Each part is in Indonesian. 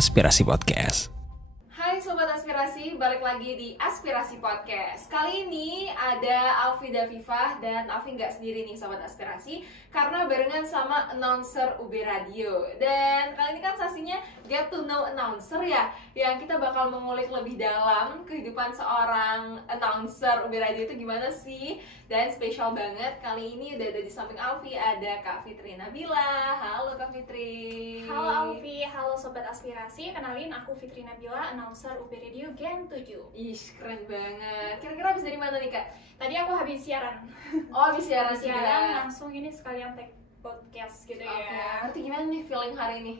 Aspirasi Podcast. Hai Sobat Aspirasi, balik lagi di Aspirasi Podcast. Kali ini ada Alfi Davifah dan Alfi nggak sendiri nih Sobat Aspirasi, karena barengan sama announcer UB Radio. Dan kali ini kan sesinya Get to Know Announcer ya, yang kita bakal mengulik lebih dalam kehidupan seorang announcer UB Radio itu gimana sih. Dan spesial banget, kali ini udah ada di samping Alfi ada Kak Fitri Nabila. Halo Kak Fitri. Halo Alfi, halo Sobat Aspirasi. Kenalin, aku Fitri Nabila, announcer UB Radio Gen 7. Ih, keren banget. Kira-kira habis dari mana nih Kak? Tadi aku habis siaran. Oh, habis siaran Siaran langsung ini sekalian take podcast gitu Oke, ya. berarti gimana nih feeling hari ini?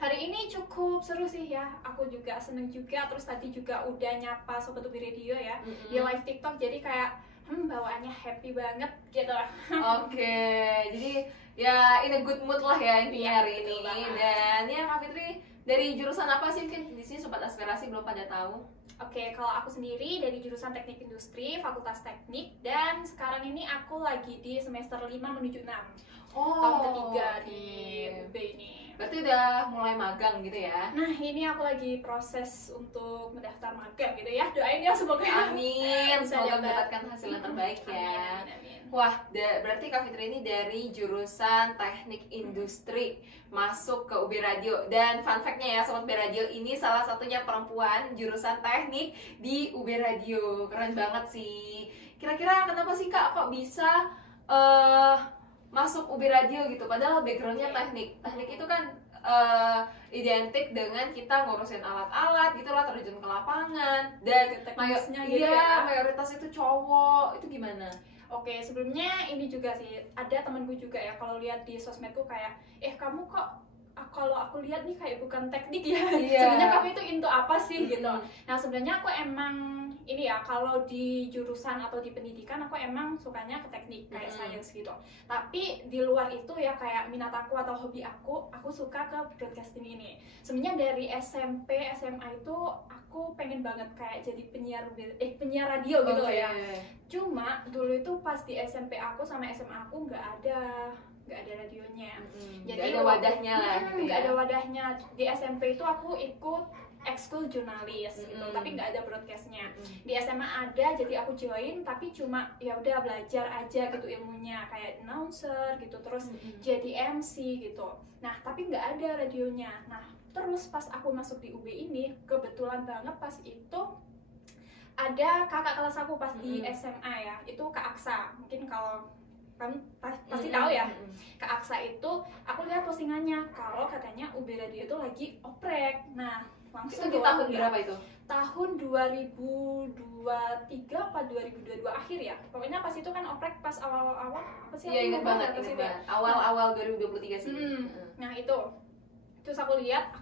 Hari ini cukup seru sih ya. Aku juga seneng juga. Terus tadi juga udah nyapa Sobat UB Radio ya di live TikTok. Jadi kayak bawaannya happy banget gitu. Oke, jadi ya in a good mood lah ya intinya hari betul ini. banget. Dan ya Kak Fitri, dari jurusan apa sih? Mungkin di sini Sobat Aspirasi belum pada tahu. Oke, kalau aku sendiri dari jurusan Teknik Industri, Fakultas Teknik. Dan sekarang ini aku lagi di semester 5 menuju 6. Tahun ketiga di UB ini. Berarti udah mulai magang gitu ya? Nah, ini aku lagi proses untuk mendaftar magang gitu ya. Doain ya semoga Amin, bisa semoga dapat. mendapatkan hasil yang terbaik ya. Amin. Wah, berarti Kak Fitri ini dari jurusan Teknik Industri masuk ke UB Radio. Dan fun fact-nya ya, Sobat UB Radio, ini salah satunya perempuan jurusan teknik di UB Radio. Keren banget sih. Kira-kira kenapa sih Kak kok bisa masuk UB Radio gitu? Padahal background-nya teknik. Teknik itu kan identik dengan kita ngurusin alat-alat gitu lah, terjun ke lapangan. Dan Teknisnya gitu ya. mayoritas itu cowok. Itu gimana? Oke, sebelumnya ini juga sih, ada temanku juga ya, kalau lihat di sosmedku kayak, kamu kok kalau aku lihat nih kayak bukan teknik ya. Iya. Sebenarnya kamu itu into apa sih gitu. Nah, sebenarnya aku emang ini ya, kalau di jurusan atau di pendidikan aku emang sukanya ke teknik kayak science gitu. Tapi di luar itu ya kayak minat aku atau hobi aku suka ke broadcasting ini. Sebenarnya dari SMP, SMA itu aku pengen banget kayak jadi penyiar radio gitu loh ya. Cuma dulu itu pas di SMP aku sama SMA aku nggak ada radionya. Jadi ada wadahnya lah gitu nggak ya. ada wadahnya. Di SMP itu aku ikut ekskul jurnalis gitu, tapi nggak ada broadcastnya. Di SMA ada, jadi aku join, tapi cuma ya udah belajar aja gitu ilmunya kayak announcer gitu, terus jadi MC gitu. Nah, tapi nggak ada radionya. Nah, terus pas aku masuk di UB ini, kebetulan banget pas itu ada kakak kelas aku pas di SMA ya, itu Kak Aksa. Mungkin kalau kamu pasti tahu ya. Kak Aksa itu aku lihat postingannya kalau katanya UB Radio itu lagi oprek. Nah, langsung Itu di tahun berapa itu? Tahun 2023 apa 2022 akhir ya. Pokoknya pas itu kan oprek pas awal-awal apa sih? Iya, ingat banget, pas ingat itu ya. banget. Awal-awal 2023 sih. Nah, itu. Terus aku lihat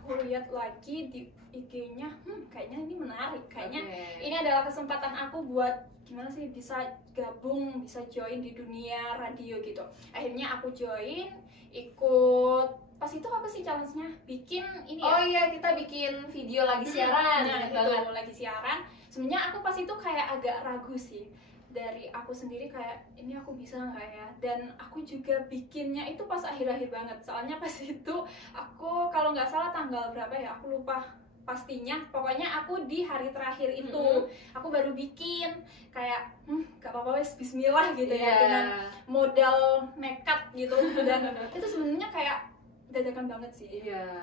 lagi di IG-nya, kayaknya ini menarik. Kayaknya ini adalah kesempatan aku buat gimana sih bisa gabung, bisa join di dunia radio gitu. Akhirnya aku join, ikut. Pas itu apa sih challenge-nya? Bikin ini ya. Oh iya, kita bikin video lagi siaran. Nah, Ingat itu banget. lagi siaran. Sebenarnya aku pas itu kayak agak ragu sih. Dari aku sendiri kayak, ini aku bisa nggak ya? Dan aku juga bikinnya itu pas akhir-akhir banget. Soalnya pas itu aku kalau nggak salah tanggal berapa ya? Aku lupa pastinya. Pokoknya aku di hari terakhir itu aku baru bikin kayak gak apa-apa wes bismillah gitu ya, dengan modal nekat gitu. Dan itu sebenarnya kayak dadakan banget sih.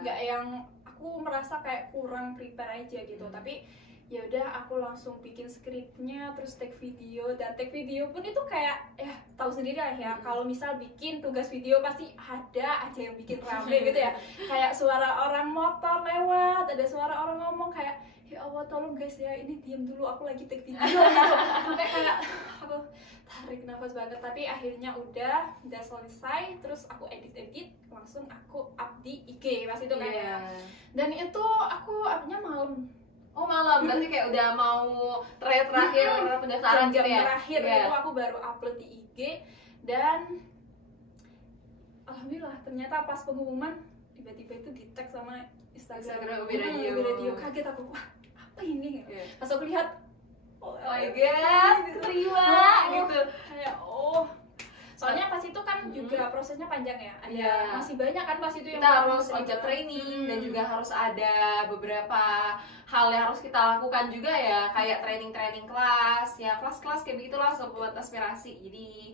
Nggak yang aku merasa kayak kurang prepare aja gitu. Tapi ya udah aku langsung bikin skripnya, terus take video. Dan take video pun itu kayak tahu sendiri lah ya, kalau misal bikin tugas video pasti ada aja yang bikin rame gitu ya. Kayak suara orang motor lewat, ada suara orang ngomong kayak, ya Allah tolong guys ya, ini diem dulu aku lagi take video gitu. Sampai kayak aku tarik nafas banget. Tapi akhirnya udah selesai, terus aku edit langsung aku up di IG pas itu kan ya. Dan itu aku upnya malam. Oh malam, berarti kayak udah mau terakhir pendaftaran gitu ya? Terakhir itu aku baru upload di IG. Dan alhamdulillah ternyata pas pengumuman tiba-tiba itu di tag sama Instagram UB Radio. Kaget aku, wah apa ini? Pas aku lihat, oh my god, terima gitu. Kayak Soalnya pas itu kan juga prosesnya panjang ya. Ada masih banyak kan pas itu yang kita harus on job training dan juga harus ada beberapa hal yang harus kita lakukan juga ya, kayak training kelas ya, kelas-kelas kayak begitulah sobat aspirasi. Jadi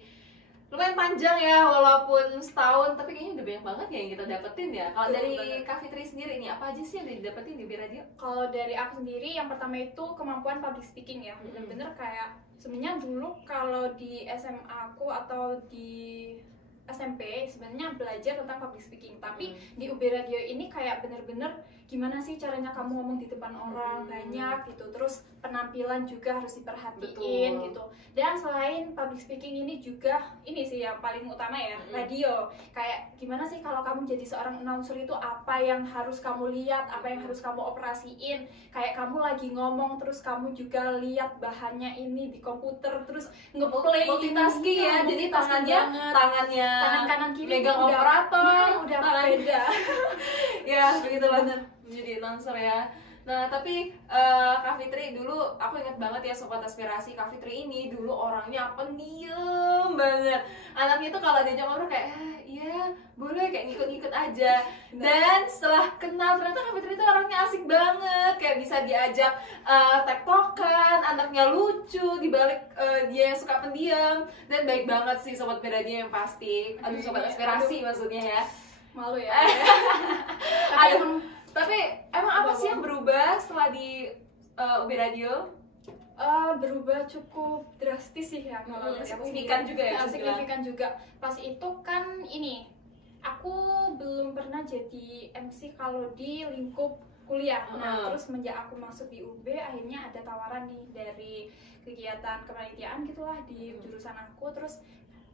lumayan panjang ya, walaupun setahun, tapi kayaknya udah banyak banget ya yang kita dapetin ya. Kalau dari Kak Fitri sendiri ini apa aja sih yang didapetin di B-Radio? Kalau dari aku sendiri, yang pertama itu kemampuan public speaking ya. Bener-bener kayak sebenarnya dulu kalau di SMA aku atau di SMP sebenarnya belajar tentang public speaking, tapi di UB Radio ini kayak bener-bener gimana sih caranya kamu ngomong di depan orang banyak gitu, terus penampilan juga harus diperhatiin gitu. Dan selain public speaking ini juga ini sih yang paling utama ya, radio. Kayak gimana sih kalau kamu jadi seorang announcer itu apa yang harus kamu lihat, apa yang harus kamu operasiin. Kayak kamu lagi ngomong terus kamu juga lihat bahannya ini di komputer, terus ngeplay multitasking ya, jadi tangan kanan kiri megang operator udah beda. Ya begitulah menjadi announcer ya. Nah tapi Kak Fitri dulu, aku ingat banget ya sobat aspirasi, Kak Fitri ini dulu orangnya pendiam banget. Anaknya tuh kalau diajak ngobrol kayak iya boleh, kayak ngikut-ngikut aja. Dan setelah kenal ternyata Kak Fitri itu orangnya asik banget, kayak bisa diajak tektokan, anaknya lucu dibalik dia yang suka pendiam, dan baik banget sih sobat B-Radio yang pasti. Aduh sobat aspirasi maksudnya ya. Malu ya. Tapi emang apa sih yang berubah setelah di UB Radio? Berubah cukup drastis sih ya. Signifikan juga ya. Signifikan juga. Pas itu kan ini, aku belum pernah jadi MC kalau di lingkup kuliah. Nah, terus semenjak aku masuk di UB, akhirnya ada tawaran nih dari kegiatan kepanitiaan gitulah di jurusan aku. Terus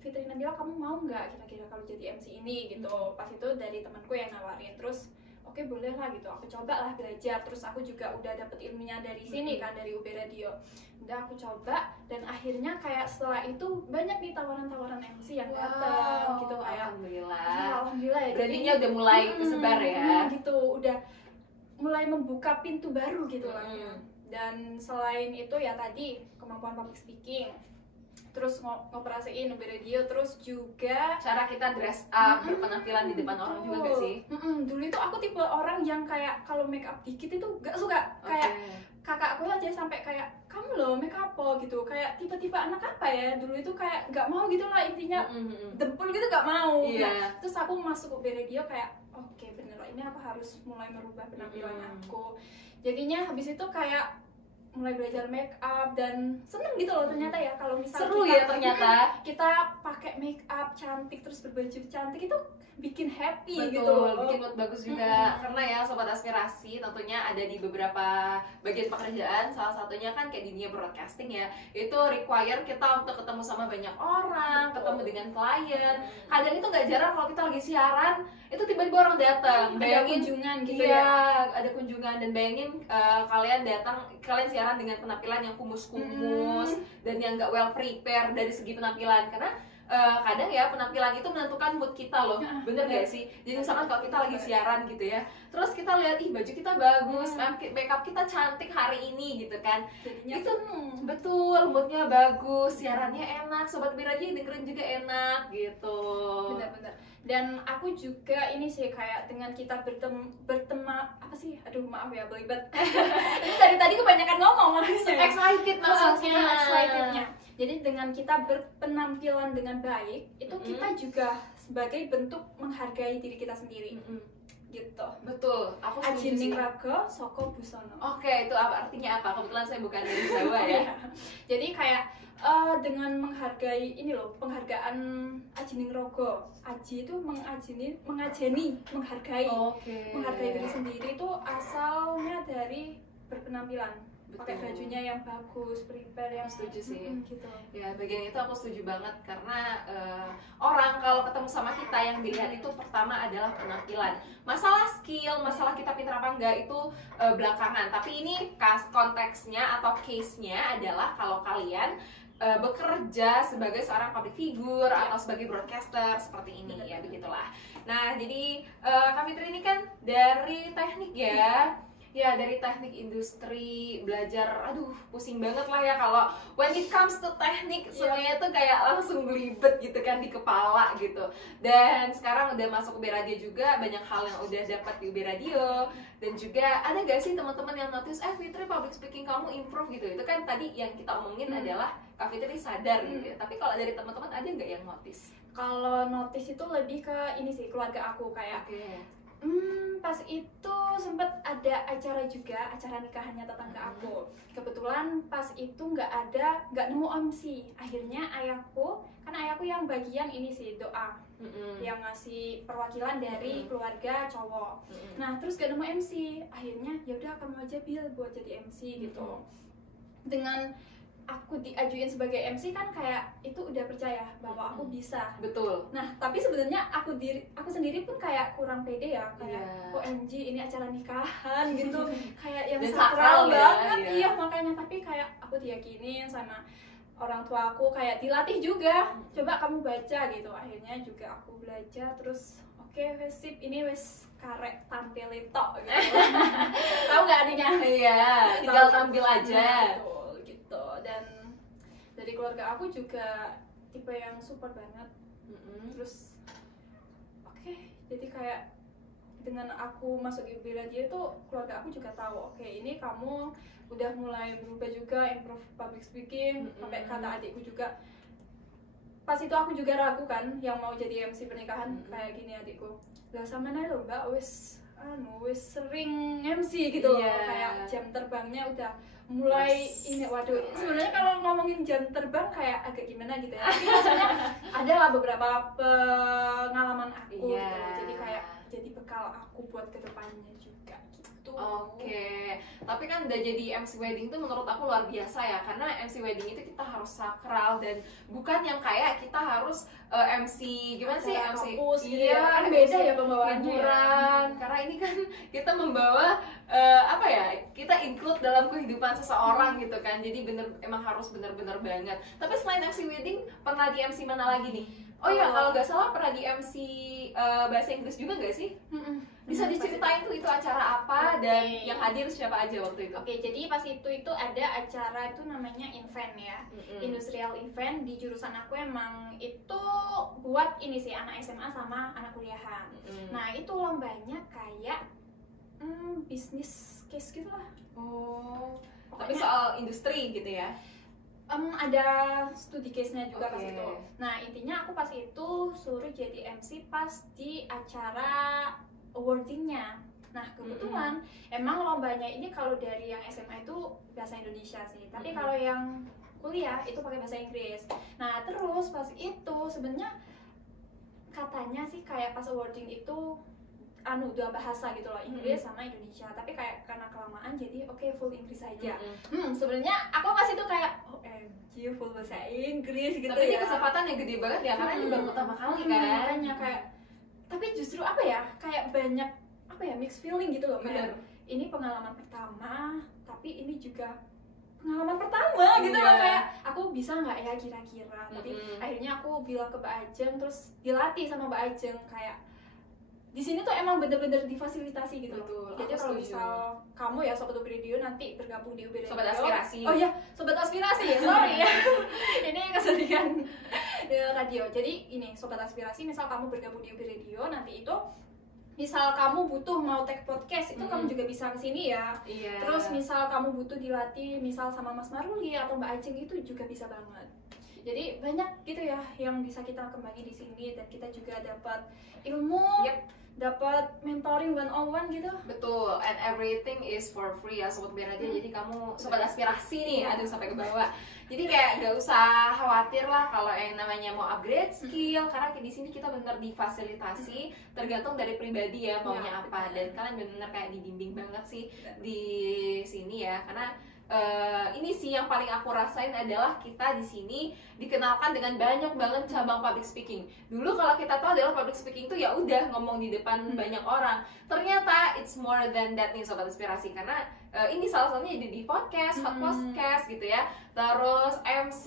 Fitri Nabila, kamu mau nggak kira-kira kalau jadi MC ini gitu. Pas itu dari temanku yang nawarin. Terus oke boleh lah gitu, aku coba lah belajar. Terus aku juga udah dapet ilmunya dari sini kan, dari UB Radio. Udah aku coba, dan akhirnya kayak setelah itu banyak nih tawaran-tawaran MC yang datang gitu kayak. Alhamdulillah ya. Berarti udah mulai kesebar ya. Gitu, udah mulai membuka pintu baru gitu lah ya. Dan selain itu ya tadi kemampuan public speaking, terus ngoperasiin UB Radio, terus juga cara kita dress up, berpenampilan di depan orang juga gak sih? Dulu itu aku tipe orang yang kayak kalau make up dikit itu gak suka. Kayak kakakku aja sampai kayak, kamu loh make up apa gitu, kayak tipe-tipe anak apa ya, dulu itu kayak gak mau gitu lah intinya, dempul gitu gak mau. Nah, terus aku masuk UB Radio kayak oke, bener lah, ini aku harus mulai merubah penampilan aku. Jadinya habis itu kayak mulai belajar make up dan seneng gitu loh ternyata ya, kalau misalnya seru ya ternyata kita pakai make up cantik terus berbaju cantik itu bikin happy. Betul, gitu bikin mood bagus juga. Karena ya sobat aspirasi tentunya ada di beberapa bagian pekerjaan, salah satunya kan kayak di dunia broadcasting ya, itu require kita untuk ketemu sama banyak orang, ketemu dengan klien. Kadang itu nggak jarang kalau kita lagi siaran itu tiba-tiba orang datang, ada kunjungan gitu ya, ada kunjungan. Dan bayangin kalian datang, kalian siaran dengan penampilan yang kumus-kumus dan yang nggak well prepared dari segi penampilan, karena kadang ya penampilan itu menentukan mood kita loh, bener gak sih? Jadi misalkan kalau kita lagi siaran gitu ya, terus kita lihat ih baju kita bagus, makeup kita cantik hari ini gitu kan, jadinya itu betul, moodnya bagus, siarannya enak, sobat B-Radio dengerin juga enak gitu. Bener-bener. Dan aku juga ini sih kayak dengan kita bertema apa sih? Aduh maaf ya belibet. Ini dari tadi kebanyakan ngomong maksudnya. Excited maksudnya. Excitednya. Jadi dengan kita berpenampilan dengan baik, itu kita juga sebagai bentuk menghargai diri kita sendiri. Gitu. Betul, aku setuju sih. Ajining raga saka busana. Oke, itu artinya apa? Kebetulan saya bukan dari Jawa ya. Jadi kayak dengan menghargai ini loh, penghargaan ajining raga. Aji itu mengajeni, menghargai. Menghargai diri sendiri itu asalnya dari berpenampilan. Pakai bajunya yang bagus, prepare yang setuju sih. Gitu. Ya, bagian itu aku setuju banget karena orang kalau ketemu sama kita yang dilihat itu pertama adalah penampilan. Masalah skill, masalah kita pintar apa enggak itu belakangan. Tapi ini konteksnya atau case-nya adalah kalau kalian bekerja sebagai seorang public figure atau sebagai broadcaster seperti ini ya, begitulah. Nah, jadi Kak Fitri ini kan dari teknik ya. Ya, dari teknik industri, belajar, aduh pusing banget lah ya kalau when it comes to teknik semuanya tuh kayak langsung belibet gitu kan di kepala gitu. Dan sekarang udah masuk UB Radio juga, banyak hal yang udah dapat di UB Radio. Dan juga ada gak sih teman-teman yang notice, Fitri public speaking kamu improve gitu. Itu kan tadi yang kita omongin adalah Kak Fitri sadar gitu ya. Tapi kalau dari teman-teman ada nggak yang notice? Kalau notice itu lebih ke ini sih, keluarga aku kayak pas itu sempet ada acara juga, acara nikahannya tetangga aku. Kebetulan pas itu nggak nemu MC. Akhirnya ayahku, kan ayahku yang bagian ini sih doa, yang ngasih perwakilan dari keluarga cowok. Nah terus gak nemu MC. Akhirnya ya udah kamu aja Bil buat jadi MC gitu. Dengan aku diajuin sebagai MC kan kayak itu udah percaya bahwa aku bisa. Betul. Nah tapi sebenarnya aku sendiri pun kayak kurang pede ya, kayak OMG ini acara nikahan gitu, kayak yang sakral banget. Iya makanya, tapi kayak aku diyakinin sama orang tua aku, kayak dilatih juga, coba kamu baca gitu. Akhirnya juga aku belajar, terus oke, sip, ini wes karek tampil itu gitu. Tahu nggak artinya? Iya, tinggal tampil aja. Gitu. Dan dari keluarga aku juga tipe yang support banget. Terus oke, jadi kayak dengan aku masuk UB Radio itu keluarga aku juga tahu, oke, ini kamu udah mulai berubah juga, improve public speaking. Sampai kata adikku juga, pas itu aku juga ragu kan yang mau jadi MC pernikahan, kayak gini adikku, lah sama nih lo mbak wis sering MC gitu loh, kayak jam terbangnya udah mulai ini. Waduh, sebenarnya kalau ngomongin jam terbang kayak agak gimana gitu ya, tapi maksudnya ada lah beberapa pengalaman aku gitu, jadi kayak jadi bekal aku buat kedepannya juga gitu. Oke, tapi kan udah jadi MC wedding tuh menurut aku luar biasa ya, karena MC wedding itu kita harus sakral dan bukan yang kayak kita harus MC gimana sih, MC kampus gitu ya, kan beda ya pembawaannya ya. Karena ini kan kita membawa apa ya, kita include dalam kehidupan seseorang gitu kan, jadi emang harus bener-bener banget. Tapi selain MC wedding, pernah di MC mana lagi nih? Oh iya, kalau nggak salah pernah di MC bahasa Inggris juga nggak sih? Bisa diceritain tuh itu acara apa dan yang hadir siapa aja waktu itu? Oke, jadi pas itu ada acara itu namanya event ya, industrial event di jurusan aku. Emang itu buat ini sih anak SMA sama anak kuliahan. Nah itu lombanya kayak bisnis case gitu lah. Oh, tapi soal industri gitu ya? Ada studi case-nya juga pas itu. Nah intinya aku pas itu suruh jadi MC pas di acara awarding-nya. Nah kebetulan emang lombanya ini kalau dari yang SMA itu bahasa Indonesia sih, tapi kalau yang kuliah itu pakai bahasa Inggris. Nah terus pas itu sebenarnya katanya sih kayak pas awarding itu dua bahasa gitu loh, Inggris sama Indonesia, tapi kayak karena kelamaan jadi oke, full Inggris aja. Sebenarnya aku pas itu kayak OMG full bahasa Inggris gitu. Tapi ini kesempatan yang gede banget ya, karena ini baru pertama kali kan. Makanya kayak, tapi justru apa ya, kayak banyak apa ya, mixed feeling gitu loh. Kayak ini pengalaman pertama, tapi ini juga pengalaman pertama gitu loh, kayak aku bisa nggak ya kira-kira. Tapi akhirnya aku bilang ke Mbak Ajeng, terus dilatih sama Mbak Ajeng, kayak di sini tuh emang bener-bener difasilitasi gitu. Betul, jadi kalau misal kamu ya Sobat UB Radio nanti bergabung di UB Radio, Sobat Aspirasi. Oh iya, Sobat Aspirasi ya, sorry ya. Ini kesedihan radio. Jadi ini Sobat Aspirasi, misal kamu bergabung di UB Radio, nanti itu misal kamu butuh mau take podcast itu kamu juga bisa kesini ya. Terus misal kamu butuh dilatih misal sama Mas Maruli atau Mbak Ajeng, itu juga bisa banget. Jadi banyak gitu ya yang bisa kita kembangin di sini, dan kita juga dapat ilmu, dapat mentoring one on one gitu. Betul, and everything is for free ya Sobat UB Radio. Jadi kamu Sobat Aspirasi nih, aduh sampai ke bawah. Jadi kayak gak usah khawatir lah kalau yang namanya mau upgrade skill, karena di sini kita bener difasilitasi tergantung dari pribadi ya maunya apa. Dan kalian bener kayak dibimbing banget sih di sini ya, karena ini sih yang paling aku rasain adalah kita di sini dikenalkan dengan banyak banget cabang public speaking. Dulu kalau kita tahu adalah public speaking itu ya udah ngomong di depan banyak orang. Ternyata it's more than that nih Sobat Inspirasi, karena ini salah satunya di podcast, hot podcast gitu ya. Terus MC,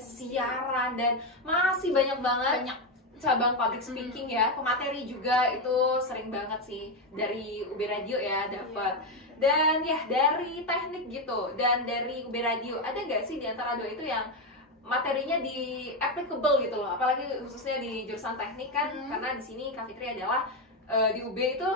siaran, dan masih banyak banget cabang public speaking ya. Pemateri juga itu sering banget sih dari UB Radio ya dapat. Dan ya dari teknik gitu dan dari UB Radio, ada nggak sih di antara dua itu yang materinya di applicable gitu loh, apalagi khususnya di jurusan teknik kan, karena di sini Kak Fitri adalah di UB itu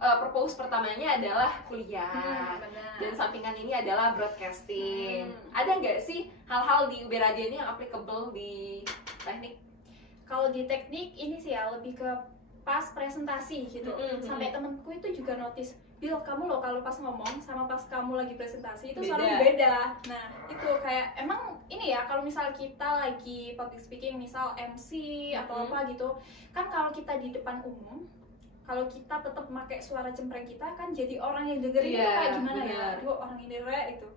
purpose pertamanya adalah kuliah, dan sampingan ini adalah broadcasting. Ada nggak sih hal-hal di UB Radio ini yang applicable di teknik? Kalau di teknik ini sih ya lebih ke pas presentasi gitu. Sampai temenku itu juga notice, Bil, kamu loh kalau pas ngomong sama pas kamu lagi presentasi itu selalu beda. Nah, itu kayak emang ini ya, kalau misal kita lagi public speaking, misal MC atau apa gitu, kan kalau kita di depan umum, kalau kita tetap pakai suara cempreng kita kan jadi orang yang dengerin itu kayak gimana ya? Aduh, orang ini itu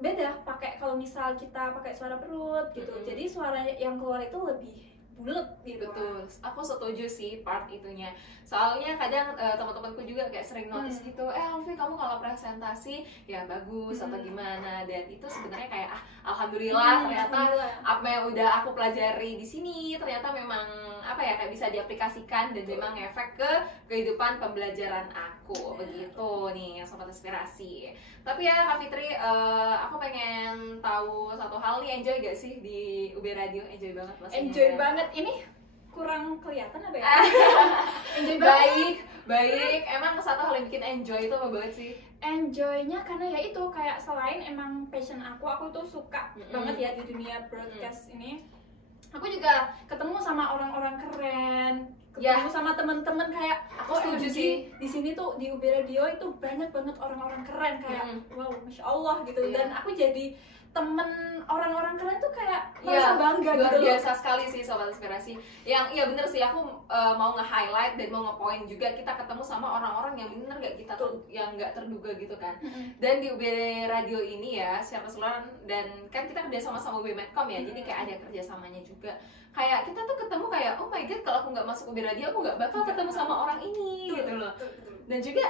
beda pakai kalau misal kita pakai suara perut gitu. Jadi suara yang keluar itu lebih bulet gitu. Betul, aku setuju sih part itunya. Soalnya kadang teman-temanku juga kayak sering notice gitu, Alfi kamu kalau presentasi ya bagus atau gimana, dan itu sebenarnya kayak alhamdulillah ternyata apa yang udah aku pelajari di sini ternyata memang apa ya, kayak bisa diaplikasikan dan memang efek ke kehidupan pembelajaran aku. Begitu nih Sobat Inspirasi. Tapi ya Kak Fitri, aku pengen tahu satu hal nih, enjoy gak sih di UB Radio? Enjoy banget pastinya. Enjoy banget. Ini kurang kelihatan apa ya? Enjoy banget. Baik. Emang satu hal yang bikin enjoy itu apa banget sih? Enjoynya karena ya itu kayak selain emang passion aku tuh suka banget ya di dunia broadcast ini. Aku juga ketemu sama orang-orang keren, ketemu sama teman-teman kayak aku setuju sih. Di sini tuh di UB Radio itu banyak banget orang-orang keren kayak wow, masya Allah gitu. Dan aku jadi temen orang-orang keren tuh kayak merasa bangga gitu. Luar biasa sekali sih Sobat Inspirasi. Yang iya bener sih, aku mau nge-highlight dan mau nge-point juga kita ketemu sama orang-orang yang bener gak kita yang gak terduga gitu kan. Dan di UB Radio ini ya secara keseluruhan, dan kan kita kerja sama UB Medcom ya, jadi kayak ada kerjasamanya juga. Kayak kita tuh ketemu kayak oh my god, kalau aku nggak masuk UB Radio aku nggak bakal ketemu sama orang ini gitu loh. Dan juga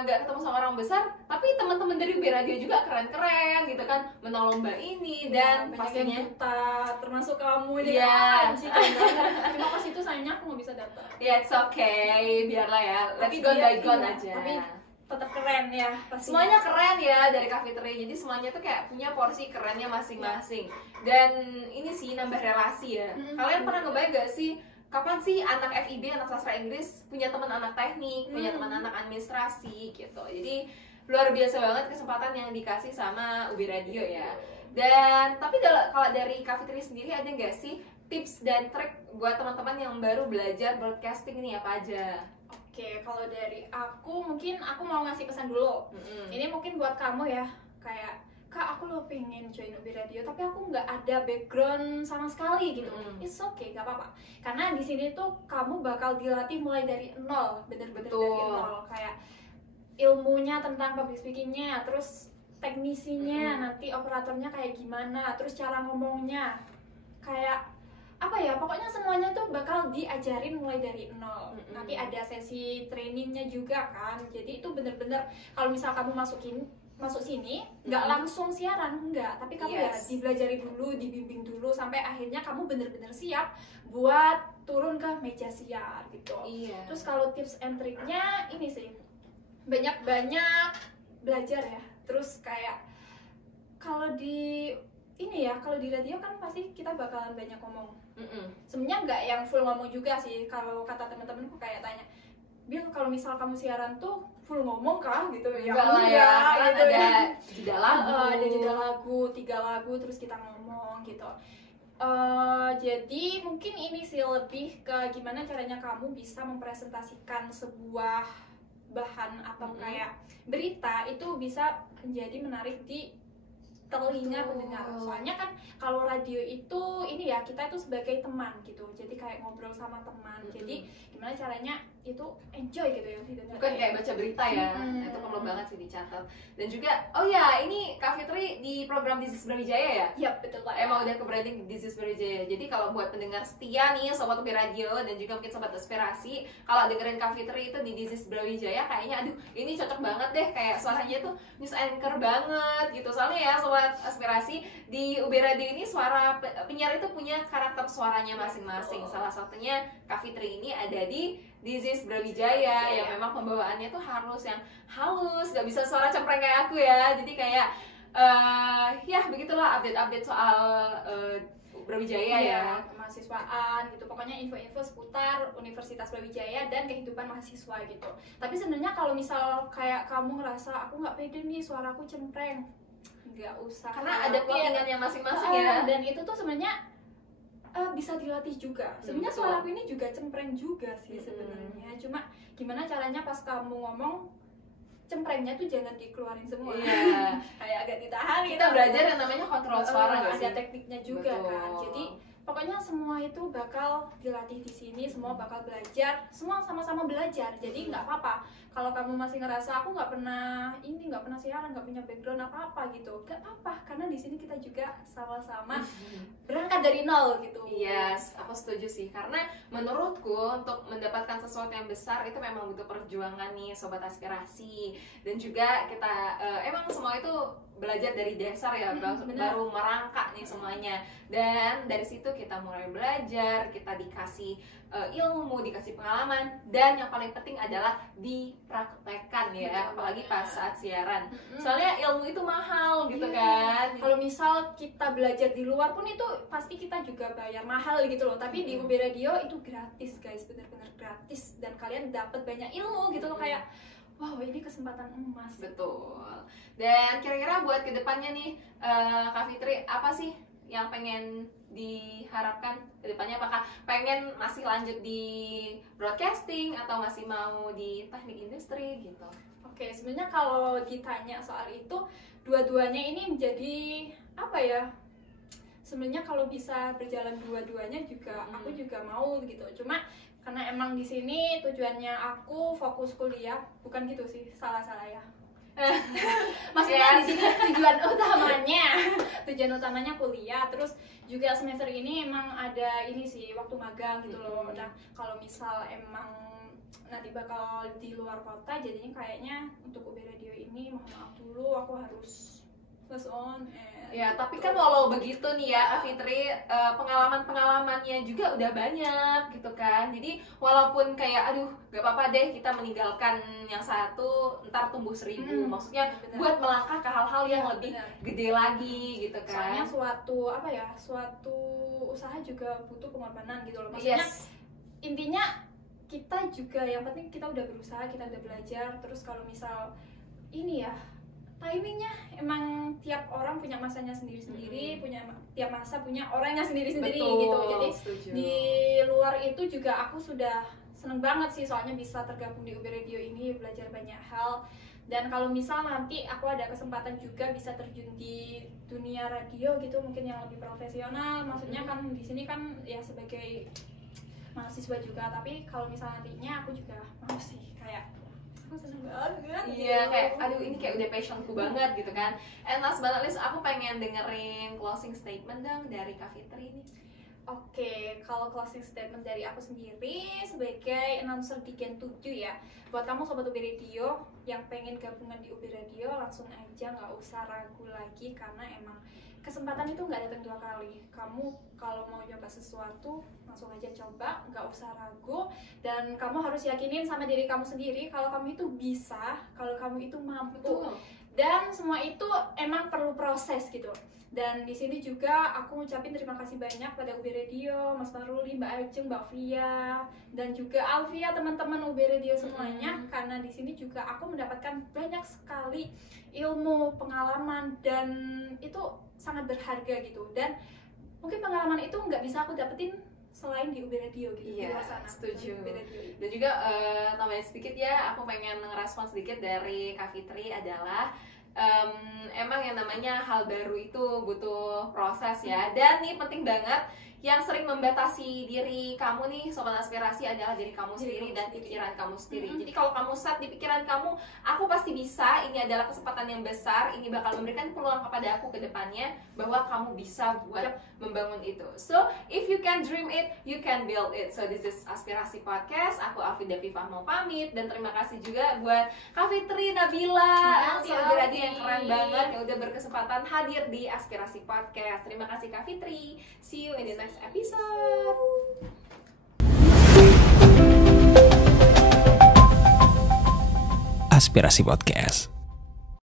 nggak ketemu sama orang besar, tapi teman-teman dari UB Radio juga keren-keren gitu kan, menang lomba ini dan pastinya kita termasuk kamu ya. Cuma pas itu sayangnya aku nggak bisa datang. Ya it's okay, biarlah ya, let's go by gone aja. Tapi tetap keren ya pasti. Semuanya keren ya dari Kak Fitri, jadi semuanya tuh kayak punya porsi kerennya masing-masing. Dan ini sih nambah relasi ya. Kalian pernah ngebayang gak sih kapan sih anak FIB, anak sastra Inggris punya teman anak teknik, punya teman anak administrasi gitu. Jadi luar biasa banget kesempatan yang dikasih sama UB Radio ya. Dan tapi kalau dari Kak Fitri sendiri ada nggak sih tips dan trik buat teman-teman yang baru belajar broadcasting ini, apa aja? Oke, kalau dari aku mungkin aku mau ngasih pesan dulu. Ini mungkin buat kamu ya, kayak Kak, aku lo pengen join UB Radio tapi aku nggak ada background sama sekali gitu. It's okay, gak apa-apa. Karena di sini tuh kamu bakal dilatih mulai dari nol, bener-bener dari nol. Kayak ilmunya tentang public speakingnya, terus teknisinya, nanti operatornya kayak gimana, terus cara ngomongnya, kayak apa ya, pokoknya semuanya tuh bakal diajarin mulai dari nol. Nanti ada sesi trainingnya juga kan, jadi itu bener-bener kalau misal kamu masuk sini nggak langsung siaran, enggak, tapi kamu ya dibelajari dulu, dibimbing dulu sampai akhirnya kamu bener-bener siap buat turun ke meja siar gitu. Terus kalau tips and triknya ini sih banyak-banyak belajar ya. Terus kayak kalau di ini ya, kalau di radio kan pasti kita bakalan banyak ngomong. Sebenarnya nggak yang full ngomong juga sih. Kalau kata temen-temenku kayak tanya, Bil, kalau misal kamu siaran tuh full ngomong kah gitu? Ya enggak ya, gitu ada jeda lagu, ada jeda lagu, 3 lagu terus kita ngomong gitu. Jadi mungkin ini sih lebih ke gimana caranya kamu bisa mempresentasikan sebuah bahan atau kayak berita itu bisa menjadi menarik di telinga pendengar. Soalnya kan kalau radio itu ini ya, kita itu sebagai teman gitu, jadi kayak ngobrol sama teman. Jadi gimana caranya itu enjoy gitu ya, bukan kayak baca berita ya. Itu perlu banget sih dicatat. Dan juga oh ya, ini Kak Fitri di program This is Brawijaya ya? Iya betul Pak. Emang udah ke-branding This is Brawijaya. Jadi kalau buat pendengar setia nih Sobat UB Radio dan juga mungkin Sobat Inspirasi, kalau dengerin Kak Fitri itu di This is Brawijaya, kayaknya aduh ini cocok banget deh, kayak suaranya tuh news anchor banget gitu. Soalnya ya Sobat Sobat Aspirasi, di UB Radio ini suara penyiar itu punya karakter suaranya masing-masing. Salah satunya Kak Fitri ini ada di This is Brawijaya yang memang pembawaannya tuh harus yang halus, gak bisa suara cempreng kayak aku ya. Jadi kayak ya begitulah update-update soal Brawijaya ya, kemahasiswaan gitu. Pokoknya info-info seputar Universitas Brawijaya dan kehidupan mahasiswa gitu. Tapi sebenarnya kalau misal kayak kamu ngerasa aku nggak pede nih suaraku cempreng, nggak usah. Karena ada pilihannya masing-masing ya. Dan itu tuh sebenarnya bisa dilatih juga. Sebenarnya suaraku ini juga cempreng juga sih sebenarnya. Cuma gimana caranya pas kamu ngomong cemprengnya tuh jangan dikeluarin semua. Iya. Kayak agak ditahan. Kita belajar yang namanya kontrol suara nggak sih? Ada tekniknya juga kan. Jadi pokoknya semua itu bakal dilatih di sini, semua bakal belajar, semua sama-sama belajar. Jadi nggak apa-apa kalau kamu masih ngerasa aku nggak pernah siaran, nggak punya background apa-apa gitu, nggak apa-apa, karena di sini kita juga sama-sama berangkat dari nol gitu. Yes, aku setuju sih, karena menurutku untuk mendapatkan sesuatu yang besar itu memang butuh perjuangan nih Sobat Aspirasi. Dan juga kita emang semua itu belajar dari dasar ya, baru merangkak nih semuanya. Dan dari situ kita mulai belajar, kita dikasih ilmu, dikasih pengalaman, dan yang paling penting adalah dipraktekkan ya, apalagi pas saat siaran. Soalnya ilmu itu mahal gitu kan. Kalau misal kita belajar di luar pun itu pasti kita juga bayar mahal gitu loh. Tapi di UB Radio itu gratis guys, benar-benar gratis, dan kalian dapat banyak ilmu gitu loh. Kayak wow, ini kesempatan emas. Betul. Dan kira-kira buat kedepannya nih, Kak Fitri, apa sih yang pengen diharapkan kedepannya? Apakah pengen masih lanjut di broadcasting atau masih mau di teknik industri gitu? Oke, sebenarnya kalau ditanya soal itu, dua-duanya ini menjadi apa ya? Sebenarnya kalau bisa berjalan dua-duanya juga aku juga mau gitu. Cuma karena emang di sini tujuannya aku fokus kuliah, bukan gitu sih, salah ya. Maksudnya di sini tujuan utamanya kuliah. Terus juga semester ini emang ada ini sih, waktu magang gitu loh. Nah, kalau misal emang nanti bakal di luar kota, jadinya kayaknya untuk UB Radio ini mohon maaf dulu, aku harus plus on ya, tapi kan walau begitu nih ya Kak Fitri, pengalaman-pengalamannya juga udah banyak gitu kan. Jadi walaupun kayak aduh gak apa-apa deh kita meninggalkan yang satu, ntar tumbuh 1000. Maksudnya buat melangkah ke hal-hal yang lebih gede lagi gitu kan. Soalnya suatu usaha juga butuh pengorbanan gitu loh. Maksudnya intinya kita juga yang penting kita udah berusaha, kita udah belajar. Terus kalau misal ini ya, timingnya emang tiap orang punya masanya sendiri-sendiri, punya tiap masa punya orangnya sendiri-sendiri gitu. Jadi di luar itu juga aku sudah seneng banget sih, soalnya bisa tergabung di UB Radio ini, belajar banyak hal. Dan kalau misal nanti aku ada kesempatan juga bisa terjun di dunia radio gitu, mungkin yang lebih profesional. Maksudnya kan di sini kan ya sebagai mahasiswa juga, tapi kalau misal nantinya aku juga mau sih kayak aku seneng banget. Iya, kayak aduh ini kayak udah passionku banget gitu kan. And last but not least, aku pengen dengerin closing statement dong dari Kak Fitri nih. Oke, kalau closing statement dari aku sendiri sebagai announcer di Gen 7 ya, buat kamu Sobat UB Radio yang pengen gabungan di UB Radio, langsung aja, nggak usah ragu lagi, karena emang kesempatan itu nggak datang 2 kali. Kamu kalau mau coba sesuatu langsung aja coba, nggak usah ragu, dan kamu harus yakinin sama diri kamu sendiri kalau kamu itu bisa, kalau kamu itu mampu. Betul. Dan semua itu emang perlu proses gitu. Dan di sini juga aku ngucapin terima kasih banyak pada UB Radio, Mas Faruli, Mbak Ajeng, Mbak Via, dan juga Alvia, teman-teman UB Radio semuanya. Karena di sini juga aku mendapatkan banyak sekali ilmu, pengalaman, dan itu sangat berharga gitu. Dan mungkin pengalaman itu nggak bisa aku dapetin selain di UB Radio gitu. Iya, di luar sana, setuju. UB Radio. Dan juga tambahin sedikit ya, aku pengen ngerespon sedikit dari Kak Fitri adalah emang yang namanya hal baru itu butuh proses ya. Dan nih penting banget yang sering membatasi diri kamu nih Sobat Aspirasi adalah diri kamu sendiri dan pikiran kamu sendiri. Jadi kalau kamu set di pikiran kamu, aku pasti bisa, ini adalah kesempatan yang besar, ini bakal memberikan peluang kepada aku ke depannya bahwa kamu bisa buat membangun itu. So, if you can dream it, you can build it. So, this is Aspirasi Podcast. Aku Alfida Vivah mau pamit, dan terima kasih juga buat Kak Fitri, Nabila, Sobat Radio yang keren banget yang udah berkesempatan hadir di Aspirasi Podcast. Terima kasih Kak Fitri. See you in the next episode. Aspirasi Podcast.